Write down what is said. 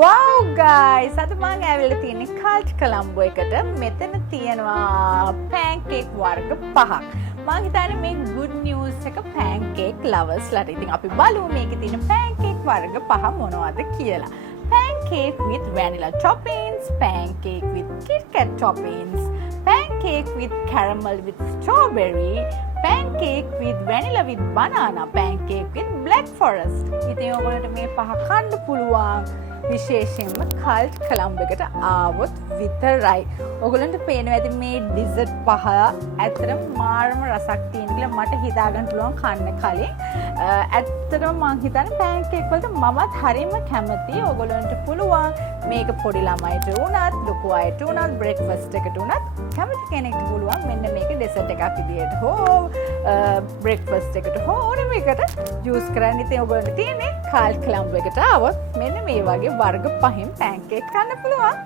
Wow guys, අද මම ඇවිල්ලා තියෙන්නේ කල්ට් කොලම්බෝ එකට. මෙතන තියෙනවා pancake වර්ග පහක්. මම හිතන්නේ මේ good news එක pancake lovers ලට. ඉතින් අපි බලමු මේකේ තියෙන pancake වර්ග පහ මොනවද කියලා. Pancake with vanilla toppings, pancake with Kit Kat toppings, pancake with caramel with strawberry, pancake with vanilla with banana, pancake with black forest. ඉතින් ඔයගොල්ලන්ට මේ පහ කන්න පුළුවන්. විශේෂයෙන්ම කල්ට් කොලම්බෝ එකට ආවොත් විතරයි. ඔයගොල්ලන්ට පේනවා ඇති මේ ඩිසර්ට් පහ ඇත්තටම මාරම රසක් තියෙන කියලා මට හිතා ගන්න පුළුවන් කන්න කලින්. ඇත්තටම මම හිතන්නේ පැන්කේක් වලට මමත් හරියම කැමතියි. ඔයගොල්ලන්ට පුළුවන් මේක පොඩි ළමයිට උනත්, ලොකු අයට උනත්, බ්‍රේක්ෆාස්ට් එකට උනත් කැමති කෙනෙක්ට පුළුවන් මෙන්න මේක ඩෙසර්ට් එකක් විදියට හෝ බ්‍රේක්ෆාස්ට් එකට හෝ ඕනම එකට යූස් කරන්න. ඉතින් ඔයගොල්ලන්ට තියෙන්නේ කල්ට් කොලම්බෝ එකට ආවොත් මෙන්න මේ වගේ වර්ග පහෙන් පැන්කේක් කන්න පුළුවන්.